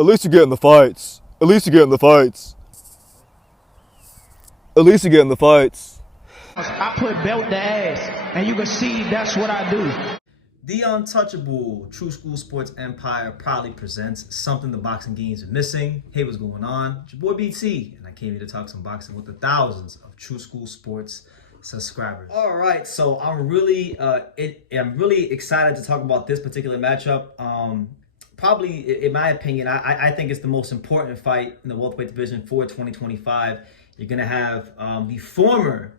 At least you get in the fights. At least you get in the fights. At least you get in the fights. I put belt to ass, and you can see that's what I do. The Untouchable True School Sports Empire proudly presents something the boxing games are missing. Hey, what's going on? It's your boy BT, and I came here to talk some boxing with the thousands of True School Sports subscribers. All right, so I'm really excited to talk about this particular matchup. Probably, in my opinion, I think it's the most important fight in the welterweight division for 2025. You're gonna have the former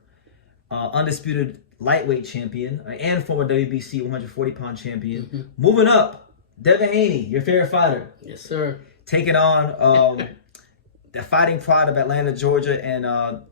undisputed lightweight champion and former WBC 140-pound champion. Moving up, Devin Haney, your favorite fighter. Yes, sir. Taking on the fighting pride of Atlanta, Georgia, and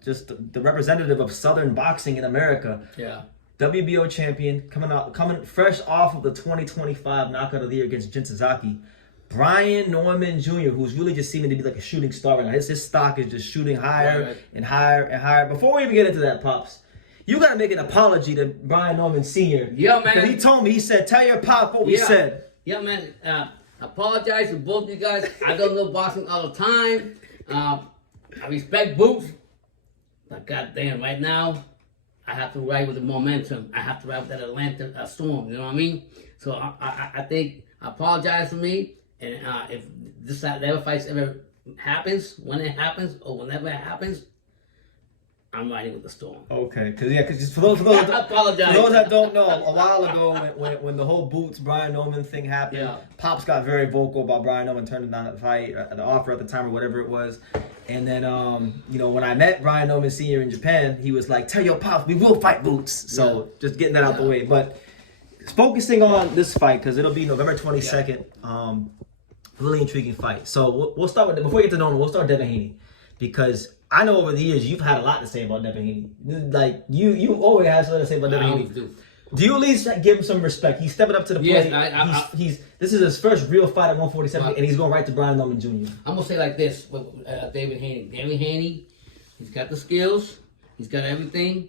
just the representative of Southern boxing in America. Yeah. WBO champion, coming fresh off of the 2025 knockout of the year against Jin Sasaki. Brian Norman Jr., who's really just seeming to be like a shooting star right now. His stock is just shooting higher and higher and higher. Before we even get into that, Pops, you got to make an apology to Brian Norman Sr. Yeah, man. Because he told me, he said, tell your pop what we said. Yeah, man. Apologize to both of you guys. I don't know boxing all the time. I respect Boots. But goddamn, right now, I have to ride with the momentum. I have to ride with that Atlanta storm. You know what I mean? So I think, I apologize for me. And if this ever fight ever happens, when it happens, or whenever it happens, I'm riding with the storm. Okay, because for those that don't know, a while ago when the whole Boots Brian Norman thing happened, Pops got very vocal about Brian Norman turning down the fight, the offer at the time or whatever it was. And then when I met Brian Norman Sr. in Japan, he was like, "Tell your Pops we will fight Boots." So just getting that out the way. But focusing on this fight because it'll be November 22nd. Really intriguing fight. So we'll start with, before we get to Norman, we'll start with Devin Haney, because I know over the years you've had a lot to say about Devin Haney. Like you always have something to say about Devin Haney. Do you at least give him some respect? He's stepping up to the plate. Yes, this is his first real fight at 147, and he's going right to Brian Norman Jr. I'm gonna say like this with David Haney. David Haney, he's got the skills, he's got everything.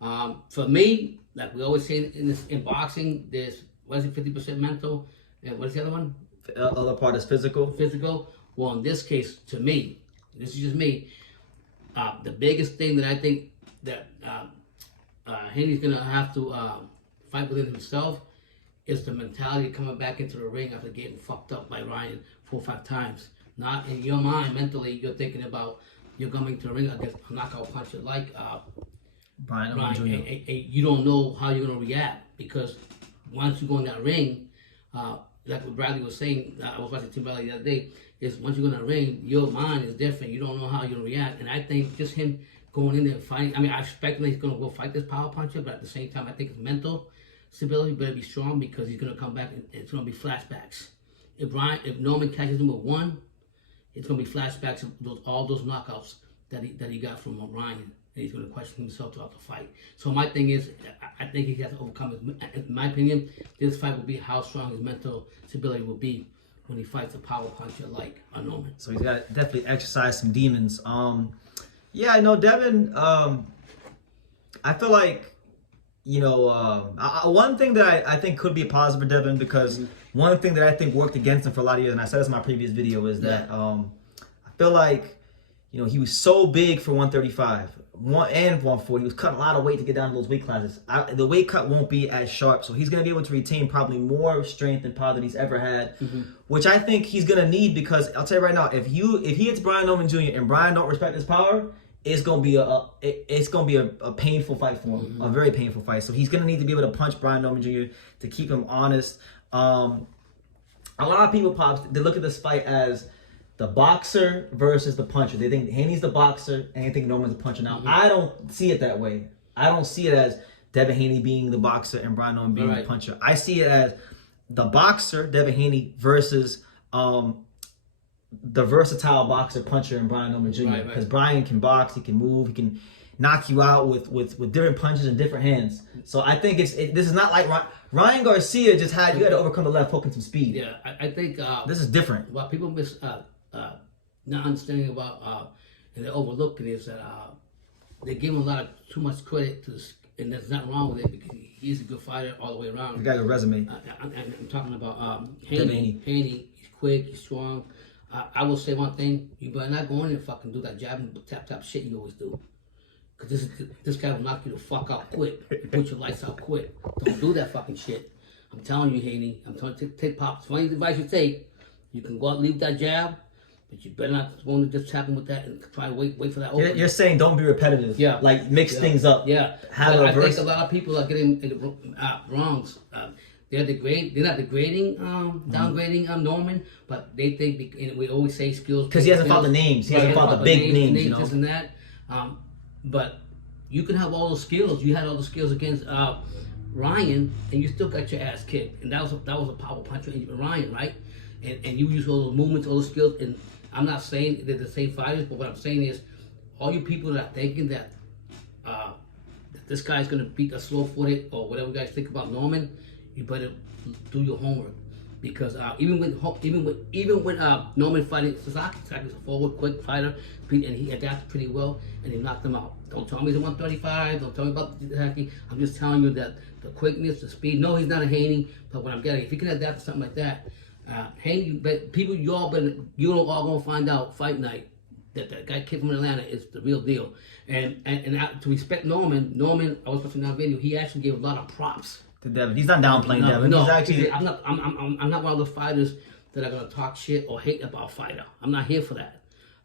For me, like we always say in boxing, there's 50% mental, and what's the other one? The other part is physical. Physical. Well, in this case, to me, this is just me. The biggest thing that I think that Haney's gonna have to fight within himself is the mentality of coming back into the ring after getting fucked up by Ryan 4 or 5 times. Not in your mind, mentally, you're thinking about you're coming to the ring against a knockout puncher like Brian Jr. And you don't know how you're gonna react, because once you go in that ring, like what Bradley was saying, I was watching Tim Bradley the other day, is once you go in that ring, your mind is different. You don't know how you're going to react. And I think just him going in there and fighting, I mean, I expect that he's going to go fight this power puncher, but at the same time, I think his mental stability better be strong, because he's going to come back and it's going to be flashbacks. If Norman catches him with one, it's going to be flashbacks of all those knockouts that he got from Ryan. And he's going to question himself throughout the fight. So my thing is, I think he has to overcome in my opinion, this fight will be how strong his mental stability will be when he fights a power puncher like a Norman. So he's got to definitely exercise some demons. Yeah, I know Devin. I feel like, one thing that I think could be a positive for Devin, because one thing that I think worked against him for a lot of years, and I said this in my previous video, is that I feel like, he was so big for 135 and 140. He was cutting a lot of weight to get down to those weight classes. The weight cut won't be as sharp, so he's going to be able to retain probably more strength and power than he's ever had, which I think he's going to need, because I'll tell you right now, if he hits Brian Norman Jr. and Brian don't respect his power, it's going to be a painful fight for him, a very painful fight. So he's going to need to be able to punch Brian Norman Jr. to keep him honest. A lot of people, Pops, they look at this fight as the boxer versus the puncher. They think Haney's the boxer and they think Norman's the puncher. Now, I don't see it that way. I don't see it as Devin Haney being the boxer and Brian Norman being the puncher. I see it as the boxer, Devin Haney, versus the versatile boxer, puncher, and Brian Norman Jr. Because Brian can box, he can move, he can knock you out with different punches and different hands. So I think this is not like Ryan Garcia just had, you had to overcome the left hook and some speed. Yeah, I think this is different. What people not understanding about and they're overlooking is that they give him a lot of too much credit to this, and there's nothing wrong with it, because he's a good fighter all the way around. You got a resume. I'm talking about Haney. Haney, he's quick, he's strong. I will say one thing: you better not go in there and fucking do that jab and tap shit you always do. Cause this guy will knock you the fuck out quick. Put your lights out quick. Don't do that fucking shit. I'm telling you, Haney. I'm telling you, take pops. Funny advice you take. You can go out and leave that jab, but you better not go and just tap him with that and try to wait for that opening. You're saying don't be repetitive. Yeah. Like mix things up. Yeah. Have But a I verse. think a lot of people are getting wrongs. They're not degrading, downgrading Norman, but they think and we always say skills Because he hasn't fought the names. He hasn't fought the big names, you know. This and that. But you can have all those skills. You had all the skills against Ryan, and you still got your ass kicked. And that was a power puncher in Ryan, right? And you use all those movements, all those skills. And I'm not saying they're the same fighters, but what I'm saying is, all you people that are thinking that this guy's gonna beat a slow-footed or whatever you guys think about Norman, you better do your homework, because even with Norman fighting Sasaki, Sasaki's a forward, quick fighter, and he adapted pretty well, and he knocked him out. Don't tell me he's a 135. Don't tell me about Sasaki. I'm just telling you that the quickness, the speed. No, he's not a Haney, but what I'm getting, if he can adapt to something like that, Haney, people, you're all gonna find out fight night that guy kid from Atlanta is the real deal. And to respect Norman, I was watching that video. He actually gave a lot of props To Devin. He's not downplaying Devin. No, He's actually. I'm not one of those fighters that are gonna talk shit or hate about a fighter. I'm not here for that.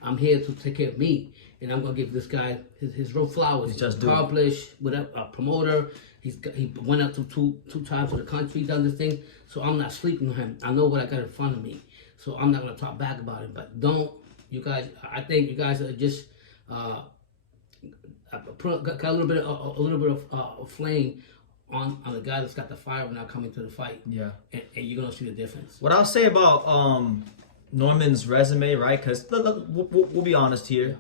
I'm here to take care of me, and I'm gonna give this guy his real flowers. He's just accomplished, whatever, a promoter. He went out to two times to the country, done this thing. So I'm not sleeping on him. I know what I got in front of me. So I'm not gonna talk back about it. But don't you guys? I think you guys are just got a little bit of flame on the guy that's got the fire now coming to the fight. Yeah. And you're gonna see the difference. What I'll say about Norman's resume, right? Because we'll be honest here. Yeah.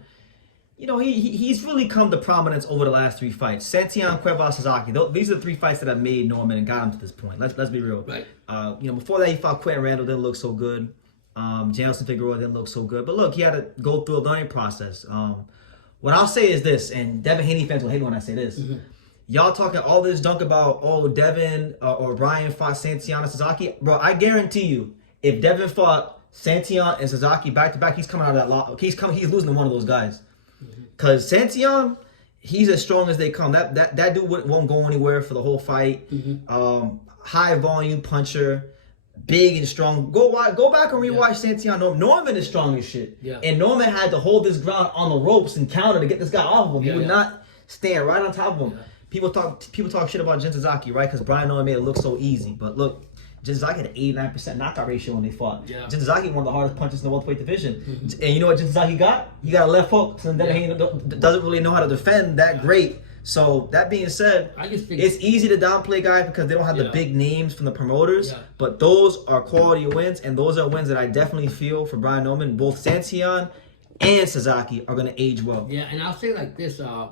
You know, he's really come to prominence over the last 3 fights. Santiago, Cuevas, Sasaki. These are the 3 fights that have made Norman and got him to this point. Let's be real. Right. You know, before that he fought Quentin Randall, didn't look so good. Janelson Figueroa didn't look so good. But look, he had to go through a learning process. What I'll say is this, and Devin Haney fans will hate me when I say this. Mm-hmm. Y'all talking all this junk about, Devin or Brian fought Santiago and Sasaki. Bro, I guarantee you, if Devin fought Santiago and Sasaki back to back, he's coming out of that lot. He's losing to one of those guys. Because Santiago, he's as strong as they come. That dude won't go anywhere for the whole fight. Mm-hmm. High volume puncher, big and strong. Go back and rewatch Santiago. Norman is strong as shit. Yeah. And Norman had to hold his ground on the ropes and counter to get this guy off of him. He would not stand right on top of him. Yeah. People talk shit about Jin Sasaki, right? Because Brian Norman made it look so easy. But look, Jin Sasaki had an 89% knockout ratio when they fought. Yeah. Jin Sasaki one of the hardest punches in the welterweight division. Mm-hmm. And you know what Jin Sasaki got? He got a left hook. So Devin Haney doesn't really know how to defend that great. So that being said, I just think it's easy to downplay guys because they don't have the big names from the promoters. Yeah. But those are quality wins, and those are wins that I definitely feel for Brian Norman. Both Santiago and Sasaki are going to age well. Yeah, and I'll say like this to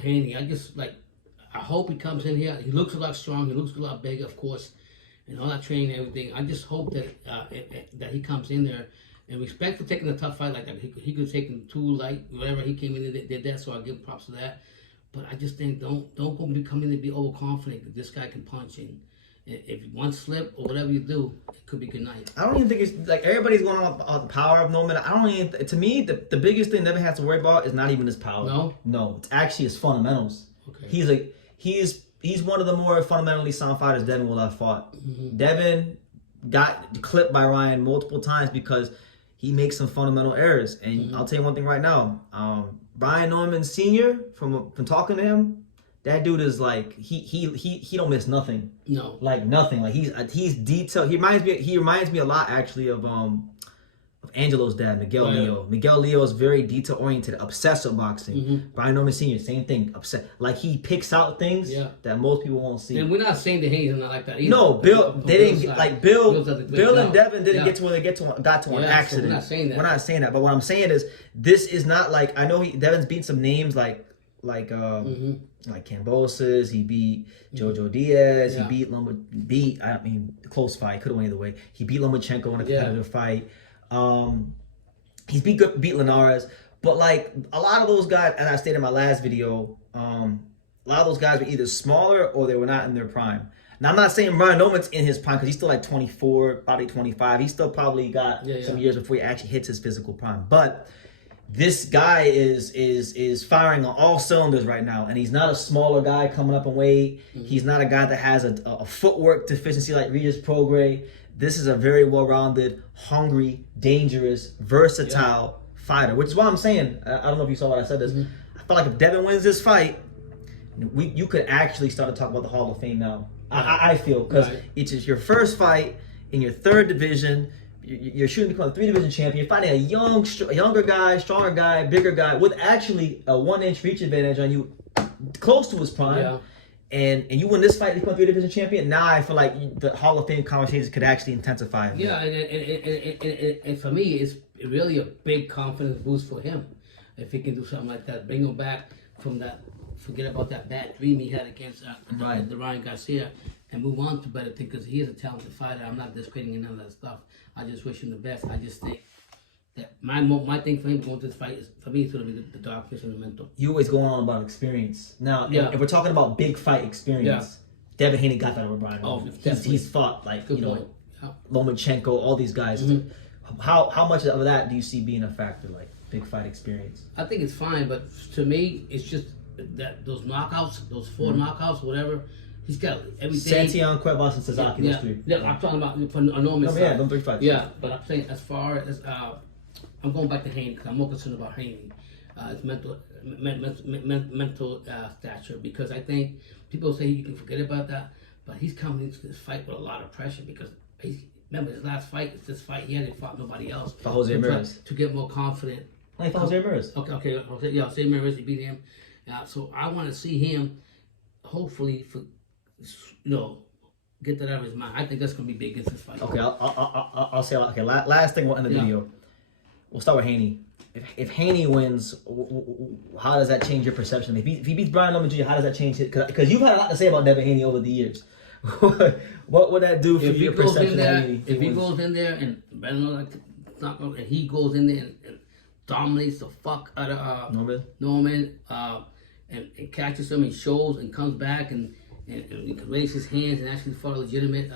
Haney. I hope he comes in here. He looks a lot strong. He looks a lot bigger, of course, and all that training and everything. I just hope that that he comes in there. And respect for taking a tough fight like that. He could take him too light, whatever. He came in and did that, so I give props to that. But I just think don't go come in and be overconfident that this guy can punch. And if one slip or whatever you do, it could be good night. I don't even think it's like everybody's going on the power of Norman. I don't even. To me, the biggest thing Devin has to worry about is not even his power. No, it's actually his fundamentals. Okay. He's one of the more fundamentally sound fighters Devin will have fought. Mm-hmm. Devin got clipped by Ryan multiple times because he makes some fundamental errors. And I'll tell you one thing right now. Brian Norman Sr., from talking to him, that dude is like he don't miss nothing. No. Like nothing. Like he's detailed. He reminds me a lot actually of Angelo's dad, Miguel Leo. Miguel Leo is very detail oriented, obsessed with boxing. Mm-hmm. Brian Norman Sr., same thing, obsessed. Like he picks out things that most people won't see. And we're not saying that he's not like that either. No, Bill and Devin didn't get to where they got to on accident. So we're not saying that. We're not saying that. But what I'm saying is this is not like, I know Devin's beat some names like Cambosis. He beat Jojo Diaz. He beat close fight. Could have went either way. He beat Lomachenko in a competitive fight. He's beat Linares, but like a lot of those guys, as I stated in my last video, a lot of those guys were either smaller or they were not in their prime. Now, I'm not saying Brian Norman's in his prime because he's still like 24, probably 25. He still probably got some years before he actually hits his physical prime. But this guy is firing on all cylinders right now, and he's not a smaller guy coming up in weight. He's not a guy that has a footwork deficiency like Regis Prograis. This is a very well-rounded, hungry, dangerous, versatile fighter, which is why I'm saying, I don't know if you saw what I said this. I feel like if Devin wins this fight, you could actually start to talk about the Hall of Fame now. I feel, because it's your first fight in your third division. You're shooting to become a 3-division champion. You're fighting a younger guy, stronger guy, bigger guy with actually a 1-inch reach advantage on you, close to his prime. Yeah. And you win this fight to become a 3-division champion. Now I feel like the Hall of Fame conversations could actually intensify. Yeah, and for me, it's really a big confidence boost for him if he can do something like that. Bring him back from that. Forget about that bad dream he had against the Ryan Garcia, and move on to better things, because he is a talented fighter. I'm not discrediting none of that stuff. I just wish him the best. I just think that my thing for him going to this fight is, for me, it's going to be the darkness and the mental. You always go on about experience. Now, if we're talking about big fight experience, Devin Haney got that over Brian. He's fought like Lomachenko, all these guys. How much of that do you see being a factor, like big fight experience? I think it's fine, but to me, it's just that those knockouts, those 4 knockouts, whatever. He's got everything. Santiago, Cuevas, and Sasaki. Those 3. Yeah, I'm talking about for enormous. Yeah, those 3 fights. Yeah, but I'm saying as far as I'm going back to Haney because I'm more concerned about Haney, his mental stature, because I think people say you can forget about that, but he's coming into this fight with a lot of pressure because remember his last fight. It's this fight he hadn't fought nobody else. For Jose Ramirez. To get more confident. I fought Jose Ramirez. Okay, yeah, Jose Ramirez, he beat him. So I want to see him, hopefully, get that out of his mind. I think that's going to be big against this fight. Okay, I'll say, okay, last thing we'll end the video. We'll start with Haney. If Haney wins, how does that change your perception? If he beats Brian Norman Jr., how does that change it? Because you've had a lot to say about Devin Haney over the years. What would that do for your perception of Haney? If he goes in there and he goes in there and dominates the fuck out of Norman, and catches him and shows and comes back and he can raise his hands and actually fought a legitimate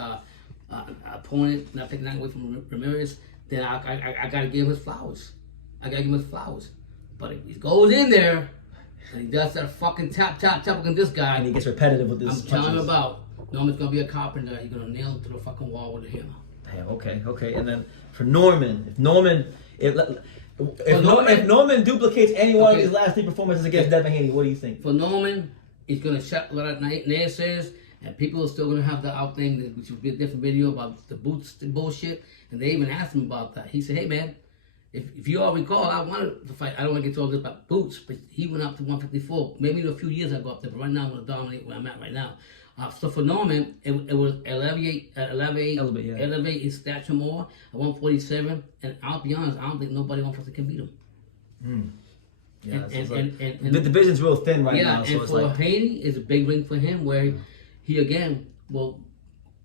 opponent, not taking that away from Ramirez, then I gotta give him his flowers. But if he goes in there and he does that fucking tap against this guy, and he gets repetitive with this. I'm telling him about Norman's gonna be a carpenter. He's gonna nail him to the fucking wall with a hammer. Damn. Okay. And then for Norman, if Norman duplicates any one of his last 3 performances against Devin Haney, what do you think? For Norman, he's going to shut a lot of naysayers, and people are still going to have the out thing, which will be a different video about the boots bullshit. And they even asked him about that. He said, hey, man, if you all recall, I wanted to fight. I don't want to get to all this about boots, but he went up to 154. Maybe a few years I go up there, but right now I'm going to dominate where I'm at right now. So for Norman, it was elevate his stature more at 147, and I'll be honest, I don't think nobody 140 can beat him. Yeah, and the division's real thin right now. Yeah, and for Haney, it's a big ring for him where he again will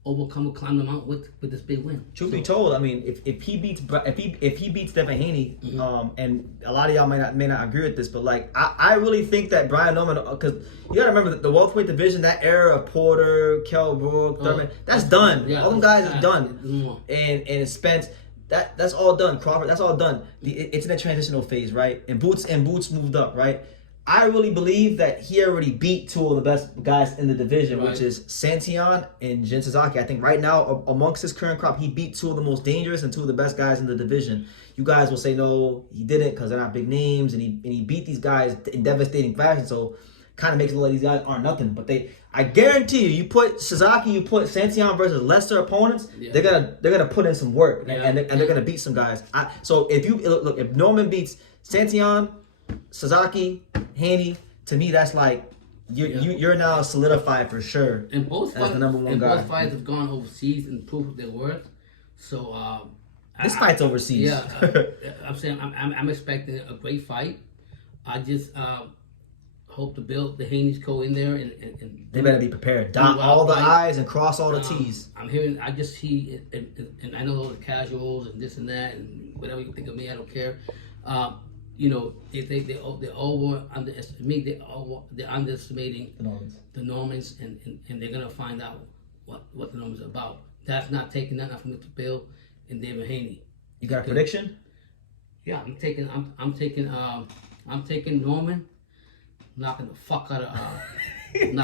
climb the mountain with this big win. Truth be told, I mean, if he beats Devin Haney, and a lot of y'all may not agree with this, but like I really think that Brian Norman, because you gotta remember that the welterweight division, that era of Porter, Kell Brook, Thurman, that's done. Yeah, all them guys are done, and Spence. That's all done. Crawford, that's all done. It's in a transitional phase, right? And Boots moved up, right? I really believe that he already beat 2 of the best guys in the division, which is Santiago and Jin Sasaki. I think right now, amongst his current crop, he beat 2 of the most dangerous and 2 of the best guys in the division. You guys will say, no, he didn't because they're not big names, and he beat these guys in devastating fashion, so kind of makes it look like these guys aren't nothing. But I guarantee you put Sasaki, you put Santiago versus lesser opponents, they're gonna put in some work, and they're gonna beat some guys. So if Norman beats Santiago, Sasaki, Haney, to me that's like you're now solidified for sure. And both as the number 1 guy. Both fights have gone overseas and proved their worth. So this fight's overseas. Yeah, I'm saying I'm expecting a great fight. I just hope to build the Haney's go in there and they better be prepared. Dot all the I's and cross all the T's. I just see and I know all the casuals and this and that and whatever you think of me, I don't care. They underestimating the Normans, and they're gonna find out what the numbers are about. That's not taking nothing from Mr. Bill and Devin Haney. You got a prediction? Yeah, I'm taking Norman, knocking the fuck out of Devin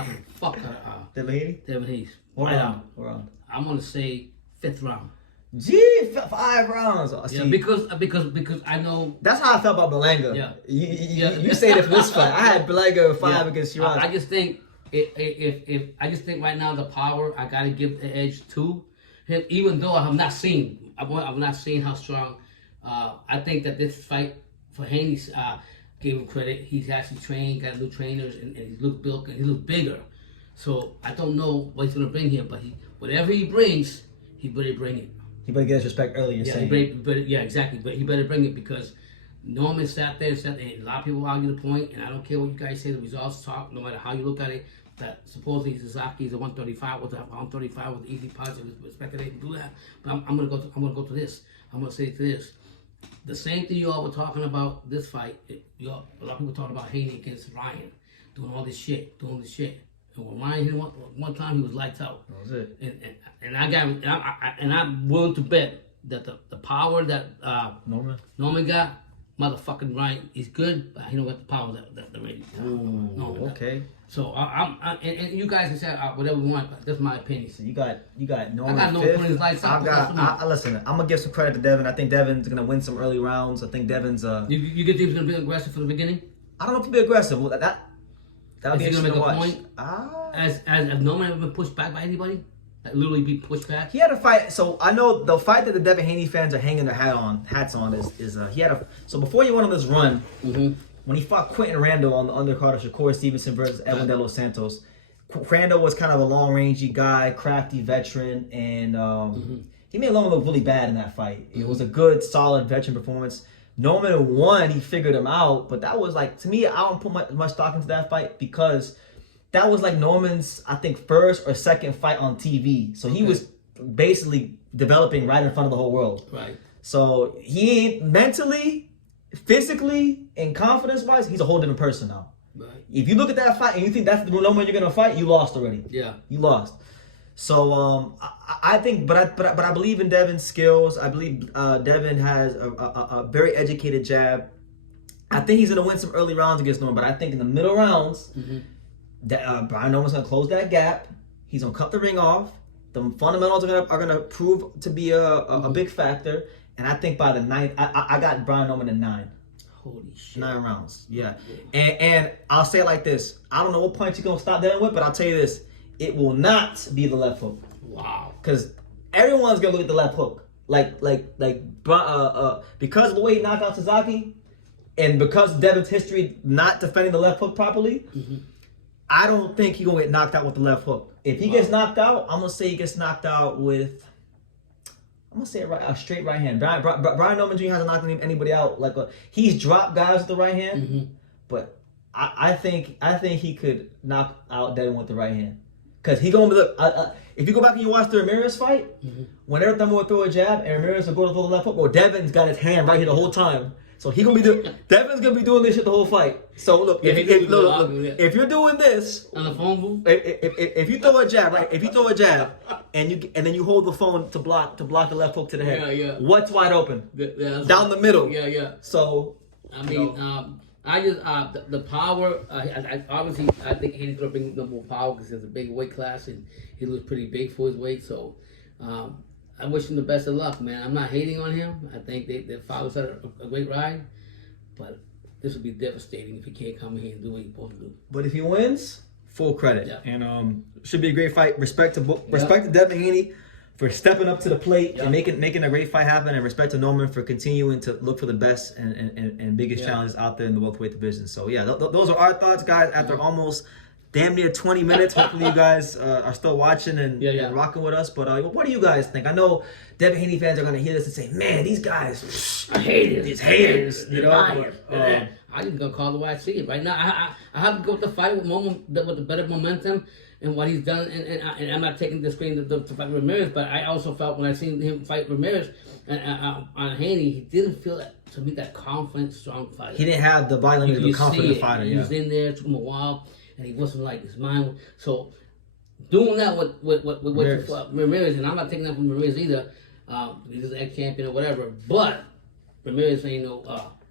Haney? Devin Haney. What round? I'm gonna say 5th round. Gee, 5 rounds. Yeah, because I know that's how I felt about Belanga. Yeah. You say that for this fight. I had Belanga 5 against Shiraz. I just think if I just think right now the power I gotta give the edge to him, even though I'm not seeing how strong. I think that this fight for Haney gave him credit. He's actually trained, got new trainers, and he looked built and he looked bigger. So I don't know what he's gonna bring here, but whatever he brings, he better bring it. He better get his respect early. Yeah, exactly. But he better bring it because Norman sat there and a lot of people argue the point, and I don't care what you guys say. The results talk, no matter how you look at it. That supposedly Sasaki is a 135 with 135 with easy positive respect. They can do that, but I'm gonna go to this. I'm gonna say to this. The same thing you all were talking about this fight. A lot of people talking about Haney against Ryan, doing all this shit. And when Ryan hit one time, he was lights out. That was it. And I'm willing to bet that the power that Norman got, motherfucking Ryan, he's good, but he don't got the power that the Randy got. Ooh, okay. So and you guys can say whatever you want, but that's my opinion. So you got Norman. I got Norman putting his lights out. Listen. I'm gonna give some credit to Devin. I think Devin's gonna win some early rounds. I think Devin's You get he's gonna be aggressive from the beginning. I don't know if he'll be aggressive. Well, that would be Is he interesting gonna to make watch. a point? Has Norman ever been pushed back by anybody? Like literally be pushed back? He had a fight. So I know the fight that the Devin Haney fans are hanging their hats on is he had a. So before he went on this run, when he fought Quentin Randall on the undercard of Shakur Stevenson versus Edwin De Los Santos, Randall was kind of a long rangey guy, crafty veteran, and he made Norman look really bad in that fight. It was a good, solid veteran performance. Norman won. He figured him out, but that was like, to me, I don't put much stock into that fight because that was like Norman's, I think, first or second fight on TV. So he was basically developing right in front of the whole world. Right. So he mentally, physically, and confidence-wise, he's a whole different person now. Right. If you look at that fight and you think that's the Norman you're gonna fight, you lost already. Yeah. You lost. So I think, but I believe in Devin's skills. I believe Devin has a very educated jab. I think he's gonna win some early rounds against Norman, but I think in the middle rounds, that Brian Norman's gonna close that gap. He's gonna cut the ring off. The fundamentals are gonna prove to be a big factor. And I think by the 9th, I got Brian Norman in 9. Holy shit. 9 rounds. Yeah. And I'll say it like this. I don't know what punch you're gonna stop Devin with, but I'll tell you this. It will not be the left hook. Wow. Because everyone's gonna look at the left hook. Because of the way he knocked out Sasaki, and because of Devin's history not defending the left hook properly, I don't think he's gonna get knocked out with the left hook. If he gets knocked out, I'm gonna say he gets knocked out with, I'm gonna say a straight right hand. Brian Norman Jr. hasn't knocked anybody out he's dropped guys with the right hand, but I think he could knock out Devin with the right hand. Cause he gonna look. If you go back and you watch the Ramirez fight, whenever Thumb would throw a jab and Ramirez would go to throw the left hook, well, Devin's got his hand right here the whole time. So Devin's gonna be doing this shit the whole fight. So look, if you're doing this on the phone booth, if you throw a jab, right? If you throw a jab and then you hold the phone to block the left hook to the head, what's wide open? Down the middle. Yeah. So I mean, I just the power. Obviously, I think he's gonna bring the more power because there's a big weight class and he looks pretty big for his weight. So I wish him the best of luck, man. I'm not hating on him. I think their fathers had a great ride, but this would be devastating if he can't come here and do what he's supposed to do. But if he wins, full credit. Yeah. And should be a great fight. Respect to Devin Haney for stepping up to the plate and making a great fight happen, and respect to Norman for continuing to look for the best and biggest challenges out there in the welterweight division. So yeah, those are our thoughts, guys. After almost damn near 20 minutes, hopefully you guys are still watching and rocking with us. But what do you guys think? I know Devin Haney fans are gonna hear this and say, "Man, these guys, I hate it. These haters." You know. I just gonna call the way I see it right now. I have to go with the fight with the better momentum and what he's done, and I'm not taking the screen to fight Ramirez, but I also felt when I seen him fight Ramirez on Haney, he didn't feel to me that confident, strong fighter. He didn't have the body language of a confident fighter. He was in there, it took him a while, and he wasn't like his mind. So doing that with Ramirez. Ramirez, and I'm not taking that from Ramirez either. He's an ex-champion or whatever, but Ramirez ain't no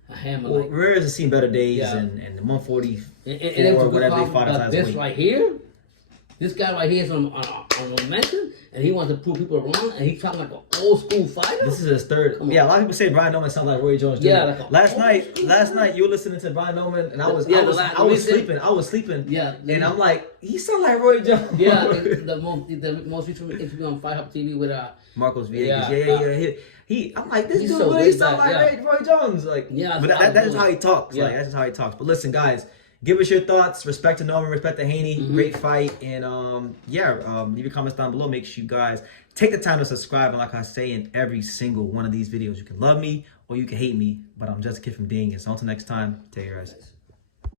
a hammer Well, like. Ramirez has seen better days, Yeah. and the 140 And it's a good whatever they problem fought about as this weight. right here. This guy right here is on momentum, and he wants to prove people wrong, and he's talking like an old school fighter. This is his third. Come on. Yeah, a lot of people say Brian Noman sounds like Roy Jones Jr. Yeah, like a last old night you were listening to Brian Noman, and I was recent- sleeping. Yeah, and I'm like, he sound like Roy Jones. Yeah, the most recent interview on Fight Hub TV with Marcos Villegas. Yeah, I'm like, this He's dude so really laid sound back, like Roy Jones. Like, Yeah, but that's what I that was is how he talks. Yeah. Like, that's just how he talks. But listen, guys, give us your thoughts. Respect to Norman, respect to Haney. Mm-hmm. Great fight. And leave your comments down below. Make sure you guys take the time to subscribe. And like I say in every single one of these videos, you can love me or you can hate me, but I'm just a kid from Ding. So until next time, take care, guys.